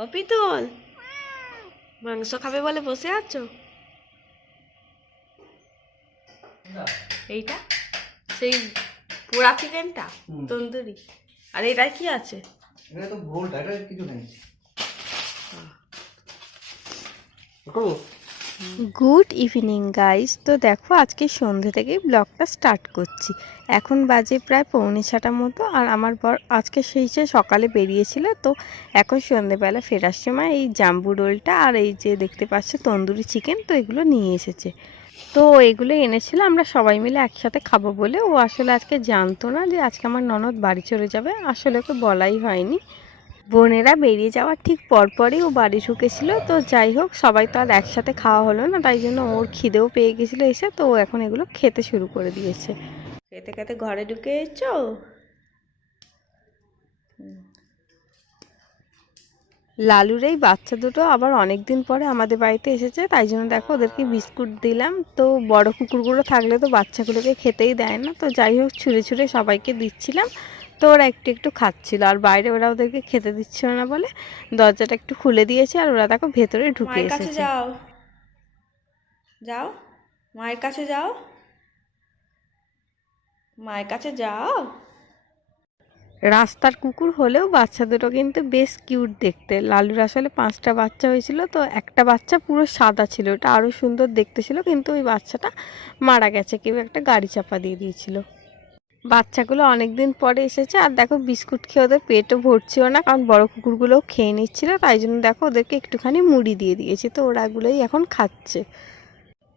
ও পিতল মাংস খাবে বলে বসে আছো? এইটা? সেই পোড়া চিকেনটা। তন্দুরি। আর এটা কি আছে? এটা তো ভুলটা এটা কিছু নেই। করব? Good evening, guys. তো দেখো, আজকে সন্ধ্যে থেকে ব্লগটা স্টার্ট করছি। এখন বাজে প্রায় পৌনে ছটার মতো, আর আমার বর আজকে সেই সে সকালে বেরিয়েছিল, তো এখন সন্ধ্যেবেলা ফেরার সময় এই জাম্বু রোলটা আর এই যে দেখতে পাচ্ছে তন্দুরি চিকেন, তো এগুলো নিয়ে এসেছে। তো এগুলো এনেছিল, আমরা সবাই মিলে একসাথে খাব বলে। ও আসলে আজকে জানতো না যে আজকে আমার ননদ বাড়ি চলে যাবে, আসলে ওকে বলাই হয়নি। বোনেরা বেরিয়ে যাওয়ার ঠিক পরপরই ও বাড়ি ঢুকেছিল। তো যাই হোক সবাই তো আর একসাথে খাওয়া হলো না তাই জন্য ওর খিদেও পেয়ে গেছিল এসে। তো ও এখন এগুলো খেতে শুরু করে দিয়েছে। খেতে খেতে ঘরে ঢুকে এসছো? লালুর এই বাচ্চা দুটো আবার অনেক দিন পরে আমাদের বাড়িতে এসেছে তাই জন্য দেখো ওদেরকে বিস্কুট দিলাম। তো বড় কুকুরগুলো থাকলে তো বাচ্চাগুলোকে খেতেই দেয় না। তো যাই হোক ছুঁড়ে ছুঁড়ে সবাইকে দিচ্ছিলাম। তো ওরা একটু একটু খাচ্ছিল। আর বাইরে ওরা ওদেরকে খেতে দিচ্ছিল না বলে দরজাটা একটু খুলে দিয়েছে আর ওরা দেখো ভেতরে ঢুকে এসেছে। যাও। যাও? মায়ের কাছে যাও? মায়ের কাছে যাও? রাস্তার কুকুর হলেও বাচ্চা দুটো কিন্তু বেশ কিউট দেখতে। লালুর আসলে পাঁচটা বাচ্চা হয়েছিল তো একটা বাচ্চা পুরো সাদা ছিল। ওটা আরও সুন্দর দেখতে ছিল কিন্তু ওই বাচ্চাটা মারা গেছে। কেউ একটা গাড়ি চাপা দিয়ে দিয়েছিল। বাচ্চাগুলো অনেক দিন পরে এসেছে, আর দেখো বিস্কুট খেয়ে ওদের পেটও ভরছিল না। কারণ বড় কুকুরগুলোও খেয়ে নিচ্ছিল, তাই জন্য দেখো ওদেরকে একটুখানি মুড়ি দিয়ে দিয়েছি, তো ওরাগুলোই এখন খাচ্ছে।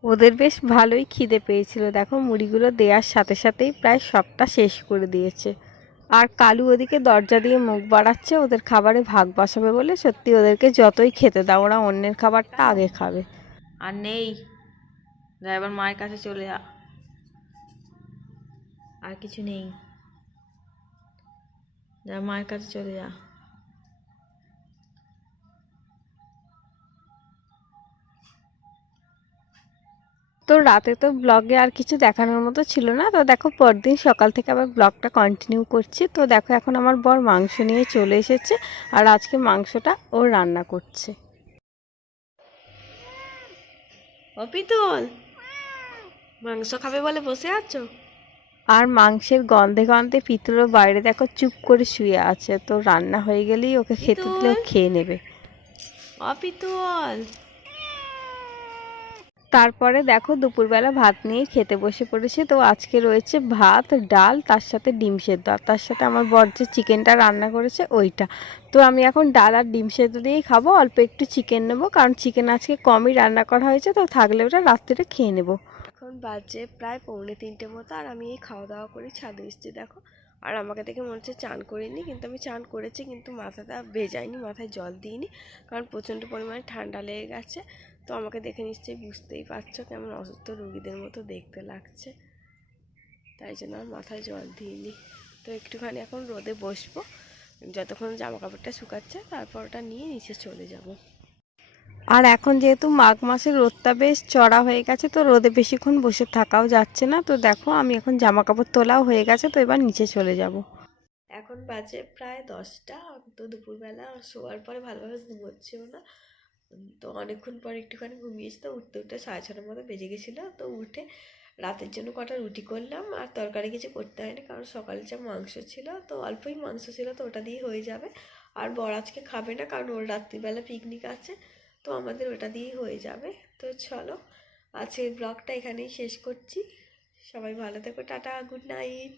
ওদের বেশ ভালোই খিদে পেয়েছিল, দেখো মুড়িগুলো দেওয়ার সাথে সাথেই প্রায় সবটা শেষ করে দিয়েছে। আর কালু ওদিকে দরজা দিয়ে মুখ বাড়াচ্ছে, ওদের খাবারে ভাগ বসাবে বলে সত্যি ওদেরকে যতই খেতে দাও, ওরা অন্যের খাবারটা আগে খাবে। আর নেই ড্রাইভার মায়ের কাছে চলে যা। আর কিছু নেই। যা মায়ের কাছে চলে যা। তো রাতে তো ব্লগে আর কিছু দেখানোর মতো ছিল না। তো দেখো পরদিন সকাল থেকে আবার ব্লগটা কন্টিনিউ করছি। তো দেখো এখন আমার বর মাংস নিয়ে চলে এসেছে আর আজকে মাংসটা ও রান্না করছে। অপিতল মাংস খাবে বলে বসে আছো? আর মাংসের গন্ধে গন্ধে পিতলের বাইরে দেখো চুপ করে শুয়ে আছে। তো রান্না হয়ে গেলেই ওকে খেতে দিলেও পিতল? খেয়ে নেবে। ও পিতল তারপরে দেখো দুপুরবেলা ভাত নিয়ে খেতে বসে পড়েছে। তো আজকে রয়েছে ভাত ডাল তার সাথে ডিম সেদ্ধ। আর তার সাথে আমার বর যে চিকেনটা রান্না করেছে ওইটা। তো আমি এখন ডাল আর ডিম সেদ্ধ দিয়েই খাব। অল্প একটু চিকেন নেব। কারণ চিকেন আজকে কমই রান্না করা হয়েছে। তো থাকলে ওটা রাত্রিরে খেয়ে নেব। এখন বাজে প্রায় পৌনে তিনটে মতো আর আমি এই খাওয়া দাওয়া করে ছাদে এসেছি, দেখো। আর আমাকে দেখে মনে হচ্ছে চান করিনি, কিন্তু আমি চান করেছি, কিন্তু মাথাটা ভেজাইনি মাথায় জল দিইনি, কারণ প্রচণ্ড পরিমাণে ঠান্ডা লেগে গেছে। তো আমাকে দেখে নিশ্চয়ই বুঝতেই পারছ কেমন অসুস্থ রুগীদের মতো দেখতে লাগছে। তাই জন্য আর মাথায় জল দিইনি। তো একটুখানি এখন রোদে বসবো, যতক্ষণ জামা কাপড়টা শুকাচ্ছে, তারপর ওটা নিয়ে নিচে চলে যাব। আর এখন যেহেতু মাঘ মাসের রোদটা বেশ চড়া হয়ে গেছে, তো রোদে বেশিক্ষণ বসে থাকাও যাচ্ছে না। তো দেখো, আমি এখন জামা কাপড় তোলাও হয়ে গেছে, তো এবার নিচে চলে যাব। এখন বাজে প্রায় দশটা তো দুপুরবেলা শোয়ার পরে ভালোভাবে ঘুমোচ্ছেও না। তো অনেকক্ষণ পর একটুখানি ঘুমিয়েছি, তো উঠতে উঠতে সাড়ে ছটার মতো বেজে গেছিল। তো উঠে রাতের জন্য কটা রুটি করলাম, আর তরকারি কিছু করতে হয়নি, কারণ সকালে যা মাংস ছিল, তো অল্পই মাংস ছিল, তো ওটা দিয়ে হয়ে যাবে। আর বর আজকে খাবে না, কারণ ওর রাত্রিবেলা পিকনিক আছে। তো আমাদের ওটা দিয়েই হয়ে যাবে। তো চলো, আজকের ব্লগটা এখানেই শেষ করছি। সবাই ভালো থেকো, টাটা, গুড নাইট।